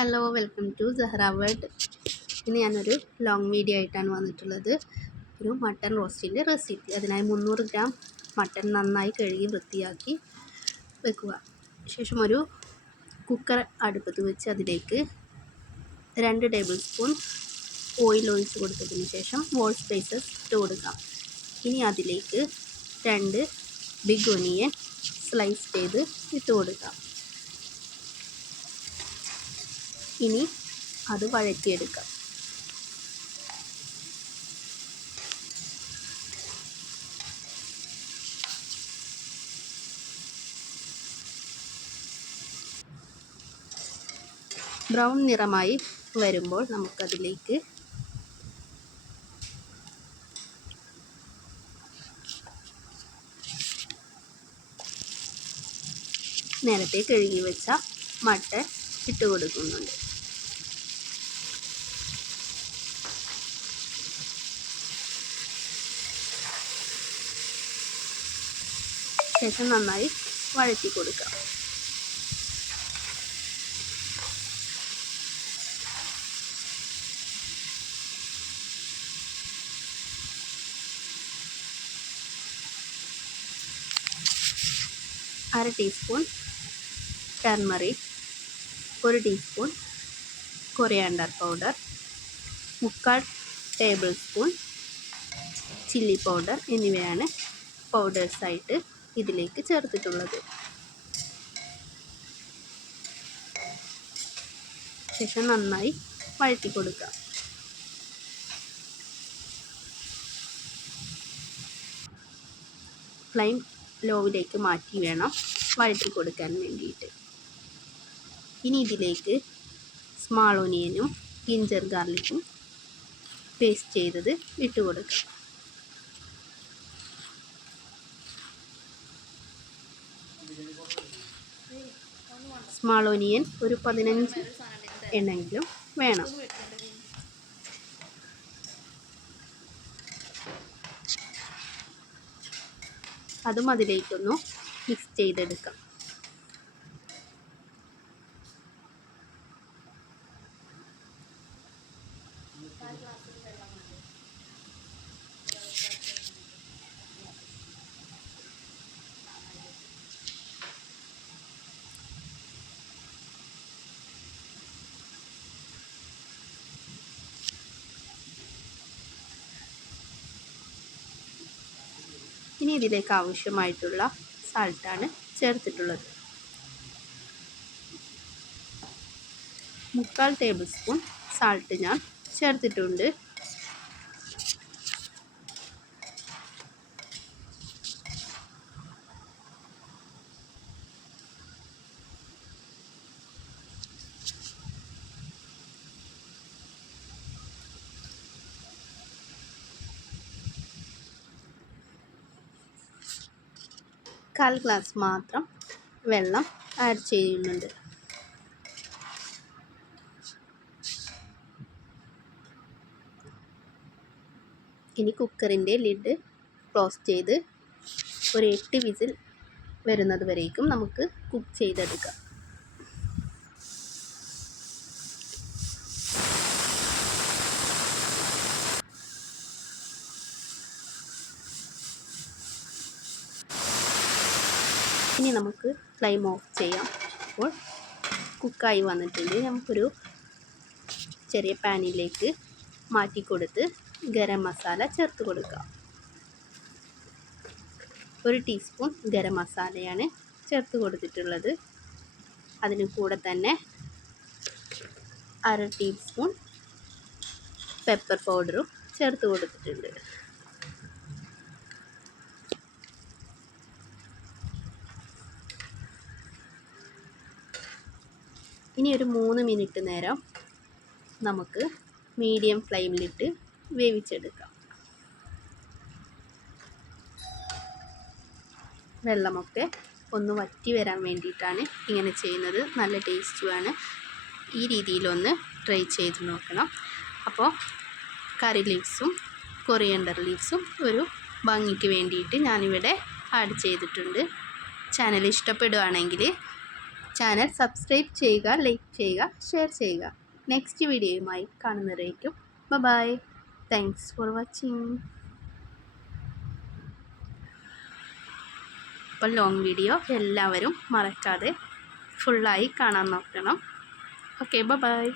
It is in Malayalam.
Hello welcome to Sehra world ഇന്ന് ഞാനൊരു ലോങ് വീഡിയോ ആയിട്ടാണ് വന്നിട്ടുള്ളത്. ഒരു മട്ടൺ റോസ്റ്റിന്റെ റെസിപ്പി അതിനായി മുന്നൂറ് ഗ്രാം മട്ടൺ നന്നായി കഴുകി വൃത്തിയാക്കി വെക്കുക. ശേഷം ഒരു കുക്കർ അടുപ്പത്ത് വെച്ച് അതിലേക്ക് രണ്ട് ടേബിൾ സ്പൂൺ ഓയിൽ ഒഴിച്ച് കൊടുത്തതിന് ശേഷം വോൾ സ്പൈസസ് ഇട്ട് കൊടുക്കാം. ഇനി അതിലേക്ക് രണ്ട് ബിഗ് ഒനിയൻ സ്ലൈസ് ചെയ്ത് ഇട്ട് കൊടുക്കാം. ഇനി അത് വഴറ്റിയെടുക്കാം. ബ്രൗൺ നിറമായി വരുമ്പോൾ നമുക്കതിലേക്ക് നേരത്തെ കഴുകി വെച്ച മട്ടൻ ഇട്ട് കൊടുക്കുന്നുണ്ട് ശേഷം നന്നായി വഴറ്റി കൊടുക്കാം. അര ടീസ്പൂൺ ടർമറിക് ഒരു ടീസ്പൂൺ കൊറിയാണ്ടർ പൗഡർ മുക്കാൽ ടേബിൾ സ്പൂൺ ചില്ലി പൗഡർ എന്നിവയാണ് പൗഡേഴ്സായിട്ട് ഇതിലേക്ക് ചേർത്തിട്ടുള്ളത്. ശേഷം നന്നായി വഴറ്റി കൊടുക്കുക ഫ്ലെയിം ലോവിലേക്ക് മാറ്റി വേണം വഴറ്റി കൊടുക്കാൻ വേണ്ടിയിട്ട്. ഇനി ഇതിലേക്ക് സ്മാൾ ഒനിയനും ഗിഞ്ചർ ഗാർലിക്കും പേസ്റ്റ് ചെയ്തത് ഇട്ട് കൊടുക്കുക സ്മാൾ ഒനിയൻ ഒരു പതിനഞ്ച് എണ്ണെങ്കിലും വേണം. അതും അതിലേക്കൊന്ന് മിക്സ് ചെയ്തെടുക്കാം. ഇനി ഇതിലേക്ക് ആവശ്യമായിട്ടുള്ള സാൾട്ടാണ് ചേർത്തിട്ടുള്ളത്. മുക്കാൽ ടേബിൾ സ്പൂൺ സാൾട്ട് ഞാൻ ചേർത്തിട്ടുണ്ട്. കാൽ ഗ്ലാസ് മാത്രം വെള്ളം ആഡ് ചെയ്യുന്നുണ്ട്. ഇനി കുക്കറിന്റെ ലിഡ് ക്ലോസ് ചെയ്ത് ഒരു എട്ട് വിസിൽ വരുന്നത് വരേക്കും നമുക്ക് കുക്ക് ചെയ്തെടുക്കാം. ഇനി നമുക്ക് ഫ്ലെയിം ഓഫ് ചെയ്യാം. അപ്പോൾ കുക്കായി വന്നിട്ടുണ്ട്. നമുക്കൊരു ചെറിയ പാനിലേക്ക് മാറ്റി കൊടുത്ത് ഗരം മസാല ചേർത്ത് കൊടുക്കാം. ഒരു ടീസ്പൂൺ ഗരം മസാലയാണ് ചേർത്ത് കൊടുത്തിട്ടുള്ളത്. അതിന് കൂടെ തന്നെ അര ടീസ്പൂൺ പെപ്പർ പൗഡറും ചേർത്ത് കൊടുത്തിട്ടുണ്ട്. ഇനി ഒരു മൂന്ന് മിനിറ്റ് നേരം നമുക്ക് മീഡിയം ഫ്ലെയിമിലിട്ട് വേവിച്ചെടുക്കാം. വെള്ളമൊക്കെ ഒന്ന് വറ്റി വരാൻ വേണ്ടിയിട്ടാണ് ഇങ്ങനെ ചെയ്യുന്നത്. നല്ല ടേസ്റ്റുമാണ്. ഈ രീതിയിലൊന്ന് ട്രൈ ചെയ്ത് നോക്കണം. അപ്പോൾ കറി ലീവ്സും കൊറിയണ്ടർ ലീവ്സും ഒരു ഭംഗിക്ക് വേണ്ടിയിട്ട് ഞാനിവിടെ ആഡ് ചെയ്തിട്ടുണ്ട്. ചാനൽ ഇഷ്ടപ്പെടുകയാണെങ്കിൽ ചാനൽ സബ്സ്ക്രൈബ് ചെയ്യുക ലൈക്ക് ചെയ്യുക ഷെയർ ചെയ്യുക. നെക്സ്റ്റ് വീഡിയോയുമായി കാണുന്നവരേക്കും ബൈ താങ്ക്സ് ഫോർ വാച്ചിങ് അപ്പോൾ ലോങ് വീഡിയോ എല്ലാവരും മറക്കാതെ ഫുള്ളായി കാണാൻ നോക്കണം. Okay bye